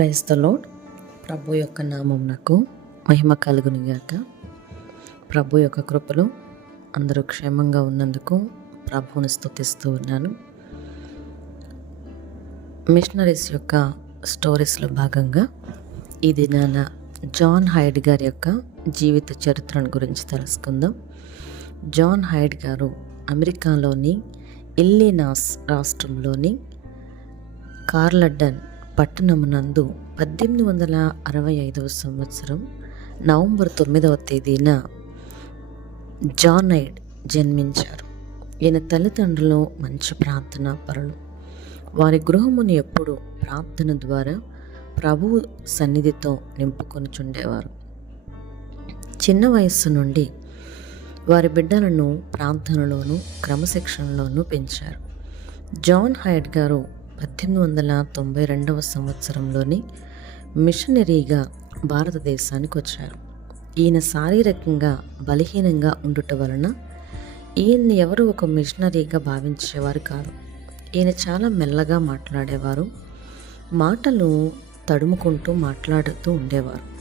Praise the load ప్రభు యొక్క నామం నాకు మహిమ కలుగునిగాక ప్రభు యొక్క కృపలో అందరూ క్షేమంగా ఉన్నందుకు ప్రభువుని స్తుతిస్తూ ఉన్నాను. మిషనరీస్ యొక్క స్టోరీస్లో భాగంగా ఈ దినాన జాన్ హైడ్ గారి యొక్క జీవిత చరిత్రను గురించి తెలుసుకుందాం. జాన్ హైడ్ గారు అమెరికాలోని ఇల్లినాస్ రాష్ట్రంలోని కార్లడ్డన్ పట్టణమునందు పద్దెనిమిది వందల అరవై ఐదవ సంవత్సరం నవంబర్ తొమ్మిదవ తేదీన జానైడ్ జన్మించారు. ఈయన తల్లిదండ్రులు మంచి ప్రార్థన పరులు. వారి గృహముని ఎప్పుడు ప్రార్థన ద్వారా ప్రభువు సన్నిధితో నింపుకొనుచుండేవారు. చిన్న వయస్సు నుండి వారి బిడ్డలను ప్రార్థనలోను క్రమశిక్షణలోనూ పెంచారు. జాన్ హైడ్ గారు పద్దెనిమిది వందల తొంభై రెండవ సంవత్సరంలోని మిషనరీగా భారతదేశానికి వచ్చారు ఈయన శారీరకంగా బలహీనంగా ఉండుట వలన ఈయన్ని ఎవరు ఒక మిషనరీగా భావించేవారు కాదు ఈయన చాలా మెల్లగా మాట్లాడేవారు మాటలు తడుముకుంటూ మాట్లాడుతూ ఉండేవారు.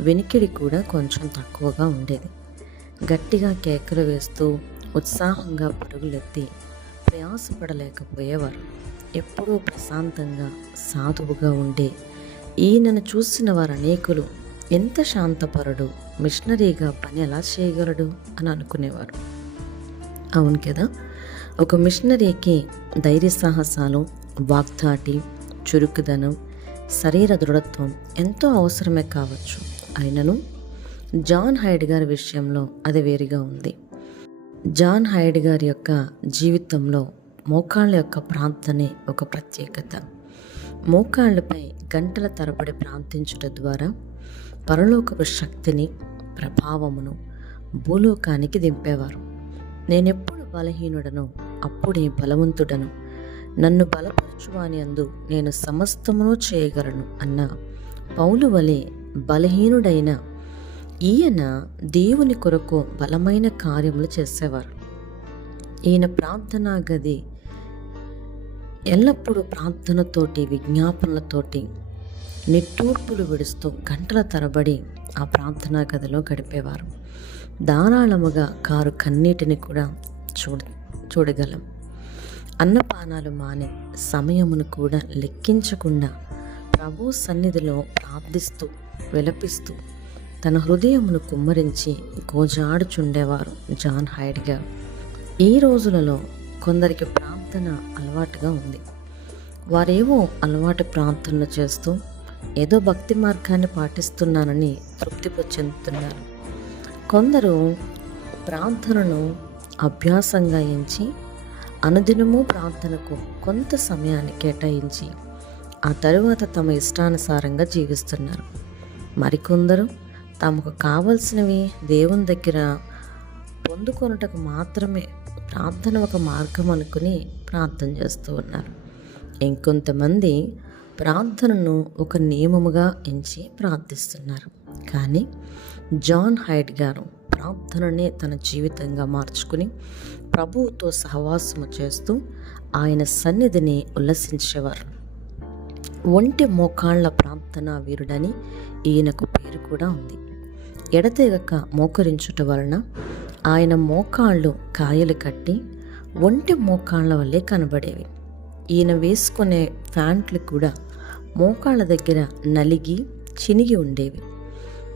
వినికిడి కూడా కొంచెం తక్కువగా ఉండేది. గట్టిగా కేకలు వేస్తూ ఉత్సాహంగా పరుగులెత్తి ప్రయాసపడలేకపోయేవారు. ఎప్పుడూ ప్రశాంతంగా సాధువుగా ఉండే ఈయనను చూసిన వారు అనేకులు ఎంత శాంతపరుడు మిషనరీగా పని ఎలా చేయగలడు అని అనుకునేవారు. అవును కదా ఒక మిషనరీకి ధైర్య సాహసాలు వాగ్దాటి చురుకుదనం శరీర దృఢత్వం ఎంతో అవసరమే కావచ్చు. అయినను జాన్ హైడ్ గారి విషయంలో అది వేరుగా ఉంది. జాన్ హైడ్ గారి యొక్క జీవితంలో మోకాళ్ళ యొక్క ప్రాంతనే ఒక ప్రత్యేకత. మోకాళ్ళపై గంటల తరబడి ప్రార్థించుట ద్వారా పరలోకపు శక్తిని ప్రభావమును భూలోకానికి దింపేవారు. నేనెప్పుడు బలహీనుడను అప్పుడే బలవంతుడను. నన్ను బలపరచువాని అందు నేను సమస్తమును చేయగలను అన్న పౌలు వలె బలహీనుడైన ఈయన దేవుని కొరకు బలమైన కార్యములు చేసేవారు. ఈయన ప్రార్థనా గది ఎల్లప్పుడూ ప్రార్థనతోటి విజ్ఞాపనలతోటి నిట్టూర్పులు విడుస్తూ గంటల తరబడి ఆ ప్రార్థనా గదిలో గడిపేవారు. ధారాళముగా కారు కన్నీటిని కూడా చూడ చూడగలం. అన్నపానాలు మానే సమయమును కూడా లెక్కించకుండా ప్రభు సన్నిధిలో ప్రార్థిస్తూ విలపిస్తూ తన హృదయమును కుమ్మరించి గోజాడుచుండేవారు జాన్ హైడ్ గారు. ఈ రోజులలో కొందరికి ప్రార్థన అలవాటుగా ఉంది. వారేవో అలవాటు ప్రార్థన చేస్తూ ఏదో భక్తి మార్గాన్ని పాటిస్తున్నానని తృప్తి చెందుతున్నారు. కొందరు ప్రార్థనను అభ్యాసంగా ఎంచి అనుదినము ప్రార్థనకు కొంత సమయాన్ని కేటాయించి ఆ తరువాత తమ ఇష్టానుసారంగా జీవిస్తున్నారు. మరికొందరు తమకు కావలసినవి దేవుని దగ్గర పొందుకొనుటకు మాత్రమే ప్రార్థన ఒక మార్గం అనుకుని ప్రార్థన చేస్తూ ఉన్నారు. ఇంకొంతమంది ప్రార్థనను ఒక నియమముగా ఎంచి ప్రార్థిస్తున్నారు. కానీ జాన్ హైట్ గారు ప్రార్థననే తన జీవితంగా మార్చుకుని ప్రభువుతో సహవాసము చేస్తూ ఆయన సన్నిధిని ఉల్లసించేవారు. ఒంటి మోకాళ్ళ ప్రార్థన వీరుడని ఈయనకు పేరు కూడా ఉంది. ఎడతెగక మోకరించుట వలన ఆయన మోకాళ్ళు కాయలు కట్టి ఒంటి మోకాళ్ళ వల్లే కనబడేవి. ఈయన వేసుకునే ప్యాంట్లు కూడా మోకాళ్ళ దగ్గర నలిగి చినిగి ఉండేవి.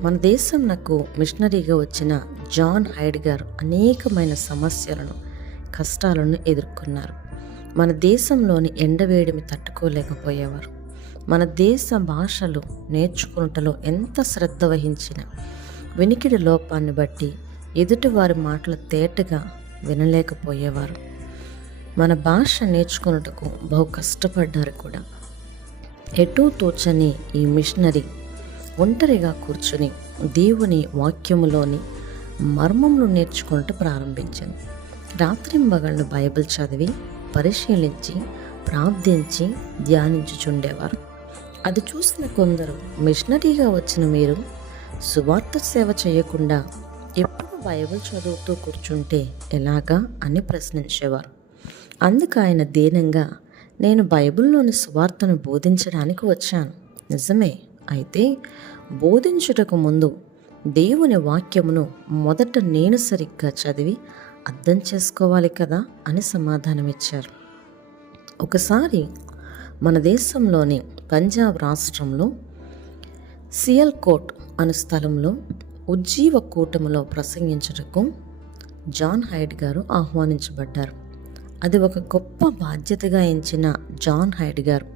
మన దేశం నాకు మిషనరీగా వచ్చిన జాన్ హైడ్ గారు అనేకమైన సమస్యలను కష్టాలను ఎదుర్కొన్నారు. మన దేశంలోని ఎండవేడిమి తట్టుకోలేకపోయేవారు. మన దేశ భాషలు నేర్చుకున్నటలో ఎంత శ్రద్ధ వహించిన వినికిడి లోపాన్ని బట్టి ఎదుటివారి మాటలు తేటగా వినలేకపోయేవారు. మన భాష నేర్చుకున్నటకు బహు కష్టపడ్డారు కూడా. ఎటూ తోచని ఈ మిషనరీ ఒంటరిగా కూర్చుని దేవుని వాక్యములోని మర్మములు నేర్చుకుంటూ ప్రారంభించింది. రాత్రింబగళ్ళు బైబిల్ చదివి పరిశీలించి ప్రార్థించి ధ్యానించుచుండేవారు. అది చూసిన కొందరు మిషనరీగా వచ్చిన మీరు సువార్త సేవ చేయకుండా ఎప్పుడు బైబిల్ చదువుతూ కూర్చుంటే ఎలాగా అని ప్రశ్నించేవారు. అందుకు ఆయన దీనంగా నేను బైబిల్లోని సువార్తను బోధించడానికి వచ్చాను. నిజమే. అయితే బోధించుటకు ముందు దేవుని వాక్యమును మొదట నేను సరిగ్గా చదివి అర్థం చేసుకోవాలి కదా? అని సమాధానమిచ్చారు. ఒకసారి మన దేశంలోని పంజాబ్ రాష్ట్రంలో సియల్కోట్ అను స్థలంలో ఉజ్జీవ కూటమిలో ప్రసంగించుటకు జాన్ హైడ్ గారు ఆహ్వానించబడ్డారు. అది ఒక గొప్ప బాధ్యతగా ఎంచిన జాన్ హైడ్ గారు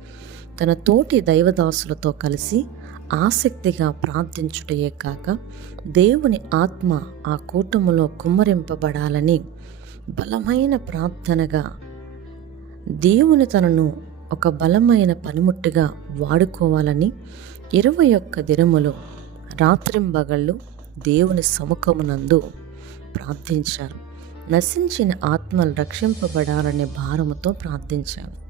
తన తోటి దైవదాసులతో కలిసి ఆసక్తిగా ప్రార్థించుటయే కాక దేవుని ఆత్మ ఆ కూటములో కుమ్మరింపబడాలని బలమైన ప్రార్థనగా దేవుని తనను ఒక బలమైన పనిముట్టుగా వాడుకోవాలని ఇరవై ఒక్క దినములు రాత్రింబగళ్ళు దేవుని సముఖమునందు ప్రార్థించారు. నశించిన ఆత్మలు రక్షింపబడాలనే భారముతో ప్రార్థించారు.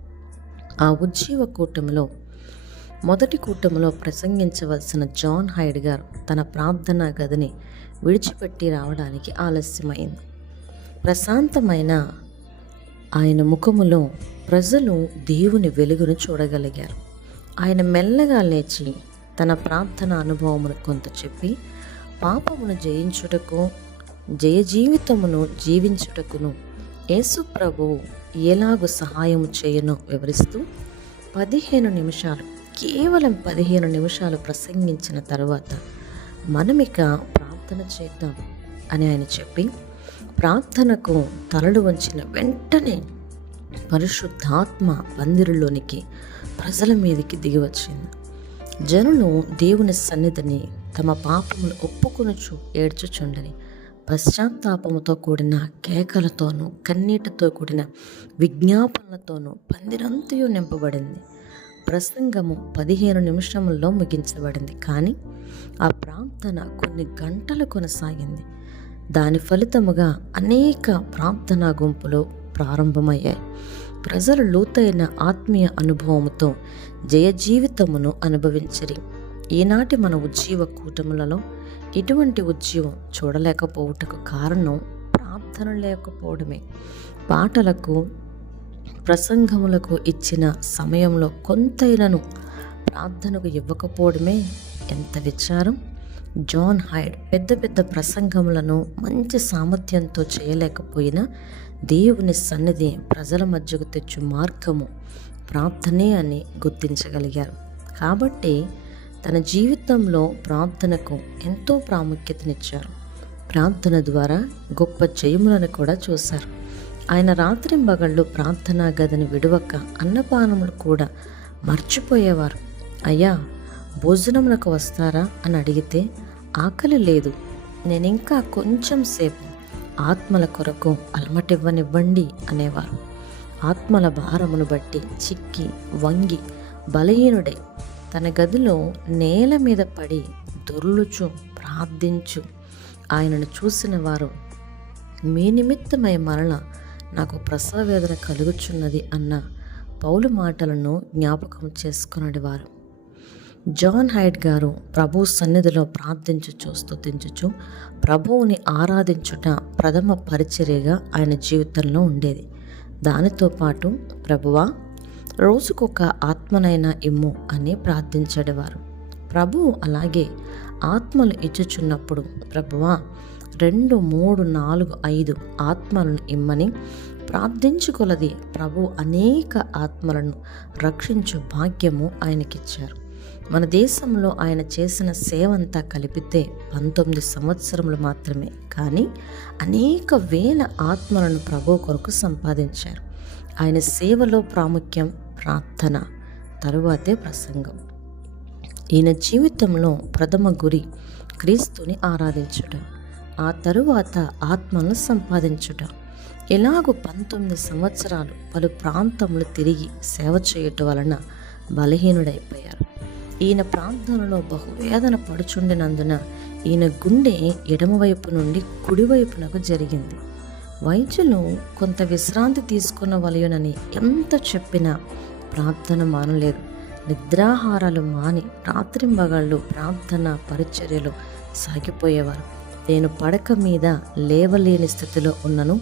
ఆ ఉజ్జీవ కూటమిలో మొదటి కూటమిలో ప్రసంగించవలసిన జాన్ హైడ్ గారు తన ప్రార్థనా గదిని విడిచిపెట్టి రావడానికి ఆలస్యమైంది. ప్రశాంతమైన ఆయన ముఖములో ప్రజలు దేవుని వెలుగును చూడగలిగారు. ఆయన మెల్లగా లేచి తన ప్రార్థన అనుభవమును కొంత చెప్పి పాపమును జయించుటకు జయ జీవితమును జీవించుటకును యేసు ప్రభువు ఎలాగు సహాయం చేయనో వివరిస్తూ పదిహేను నిమిషాలు కేవలం పదిహేను నిమిషాలు ప్రసంగించిన తర్వాత మనమిక ప్రార్థన చేద్దాం అని ఆయన చెప్పి ప్రార్థనకు తలలు వంచిన వెంటనే పరిశుద్ధాత్మ పందిరిలోనికి ప్రజల మీదకి దిగివచ్చింది. జనులు దేవుని సన్నిధిని తమ పాపములు ఒప్పుకొనుచు ఏడ్చుచుండని. పశ్చాత్తాపముతో కూడిన కేకలతోనూ కన్నీటితో కూడిన విజ్ఞాపనలతోనూ పందిరంతయు నింపబడింది. ప్రసంగము పదిహేను నిమిషముల్లో ముగించబడింది. కానీ ఆ ప్రార్థన కొన్ని గంటలు కొనసాగింది. దాని ఫలితముగా అనేక ప్రార్థనా గుంపులు ప్రారంభమయ్యాయి. ప్రజలు లోతైన ఆత్మీయ అనుభవముతో జయ జీవితమును అనుభవించరి. ఈనాటి మన ఉజ్జీవ కూటములలో ఇటువంటి ఉజ్జీవం చూడలేకపోవుటకు కారణం ప్రార్థన లేకపోవడమే. పాటలకు ప్రసంగములకు ఇచ్చిన సమయంలో కొంతైనను ప్రార్థనకు ఇవ్వకపోవడమే ఎంత విచారం. జాన్ హైడ్ పెద్ద పెద్ద ప్రసంగములను మంచి సామర్థ్యంతో చేయలేకపోయినా దేవుని సన్నిధి ప్రజల మధ్యకు తెచ్చు మార్గము ప్రార్థనే అని గుర్తించగలిగారు. కాబట్టి తన జీవితంలో ప్రార్థనకు ఎంతో ప్రాముఖ్యతనిచ్చారు. ప్రార్థన ద్వారా గొప్ప జయములను కూడా చూశారు. ఆయన రాత్రింబగళ్ళు ప్రార్థనా గదిని విడవక అన్నపానములు కూడా మర్చిపోయేవారు. అయ్యా భోజనమునకు వస్తారా అని అడిగితే ఆకలి లేదు. నేను ఇంకా కొంచెం సేపు ఆత్మల కొరకు అలమటివ్వనివ్వండి అనేవారు. ఆత్మల భారమును బట్టి చిక్కి వంగి బలహీనుడై తన గదిలో నేల మీద పడి దొర్లుచు ప్రార్థించు. ఆయనను చూసిన వారు మీ నిమిత్తమై మరల నాకు ప్రసవ వేదన కలుగుచున్నది అన్న పౌలు మాటలను జ్ఞాపకం చేసుకున్నది వారు జాన్ హైడ్ గారు ప్రభు సన్నిధిలో ప్రార్థించుచు స్థుతించుచు ప్రభువుని ఆరాధించుట ప్రథమ పరిచర్యగా ఆయన జీవితంలో ఉండేది. దానితో పాటు ప్రభువా రోజుకొక ఆత్మనైనా ఇమ్ము అని ప్రార్థించేవారు ప్రభువు అలాగే ఆత్మలు ఇచ్చుచున్నప్పుడు ప్రభువా రెండు మూడు నాలుగు ఐదు ఆత్మలను ఇమ్మని ప్రార్థించుకొలది ప్రభు అనేక ఆత్మలను రక్షించు భాగ్యము ఆయనకిచ్చారు. మన దేశంలో ఆయన చేసిన సేవంతా కలిపితే పంతొమ్మిది సంవత్సరములు మాత్రమే కానీ అనేక వేల ఆత్మలను ప్రభు కొరకు సంపాదించారు. ఆయన సేవలో ప్రాముఖ్యం ప్రార్థన తరువాతే ప్రసంగం. ఈయన జీవితంలో ప్రథమ గురి క్రీస్తుని ఆరాధించుట ఆ తరువాత ఆత్మలను సంపాదించుట. ఎలాగో పంతొమ్మిది సంవత్సరాలు పలు ప్రాంతములు తిరిగి సేవ చేయటం వలన బలహీనుడైపోయారు. ఈయన ప్రాంతంలో బహువేదన పడుచుండినందున ఈయన గుండె ఎడమవైపు నుండి కుడివైపునకు జరిగింది. వైద్యులు కొంత విశ్రాంతి తీసుకున్న వలయునని ఎంత చెప్పినా ప్రార్థన మానలేదు. నిద్రాహారాలు మాని రాత్రింబగళ్ళు ప్రార్థన పరిచర్యలు సాగిపోయేవారు. నేను పడక మీద లేవలేని స్థితిలో ఉన్నను.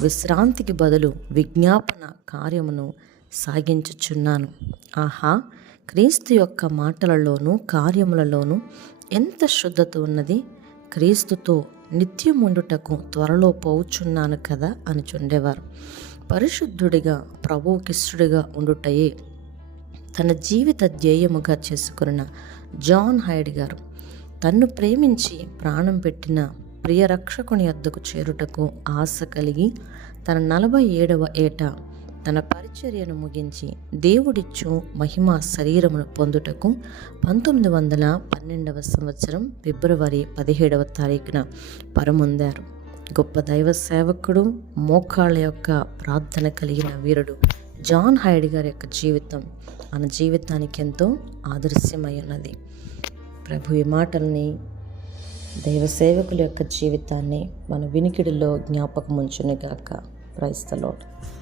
విశ్రాంతికి బదులు విజ్ఞాపన కార్యమును సాగించుచున్నాను. ఆహా! క్రీస్తు యొక్క మాటలలోనూ కార్యములలోనూ ఎంత శుద్ధత ఉన్నది? క్రీస్తుతో నిత్యం ఉండుటకు త్వరలో పోవుచున్నాను కదా అని చుండేవారు పరిశుద్ధుడిగా ప్రభుకిష్టుడిగా ఉండుటయే తన జీవిత ధ్యేయముగా చేసుకున్న జాన్ హైడ్ గారు. తన్ను ప్రేమించి ప్రాణం పెట్టిన ప్రియ రక్షకుని వద్దకు చేరుటకు ఆశ కలిగి తన నలభై ఏడవ ఏట తన పరిచర్యను ముగించి దేవుడిచ్చు మహిమ శరీరమును పొందుటకు పంతొమ్మిది వందల పన్నెండవ సంవత్సరం ఫిబ్రవరి పదిహేడవ తారీఖున పరమొందారు. గొప్ప దైవ సేవకుడు మోకాళ్ళ యొక్క ప్రార్థన కలిగిన వీరుడు జాన్ హైడ్ గారి యొక్క జీవితం మన జీవితానికి ఎంతో ఆదర్శమై ఉన్నది. ప్రభు ఈ మాటల్ని దైవ సేవకుల యొక్క జీవితాన్ని మన వినికిడిలో జ్ఞాపకం ఉంచునుగాక క్రైస్తలోడు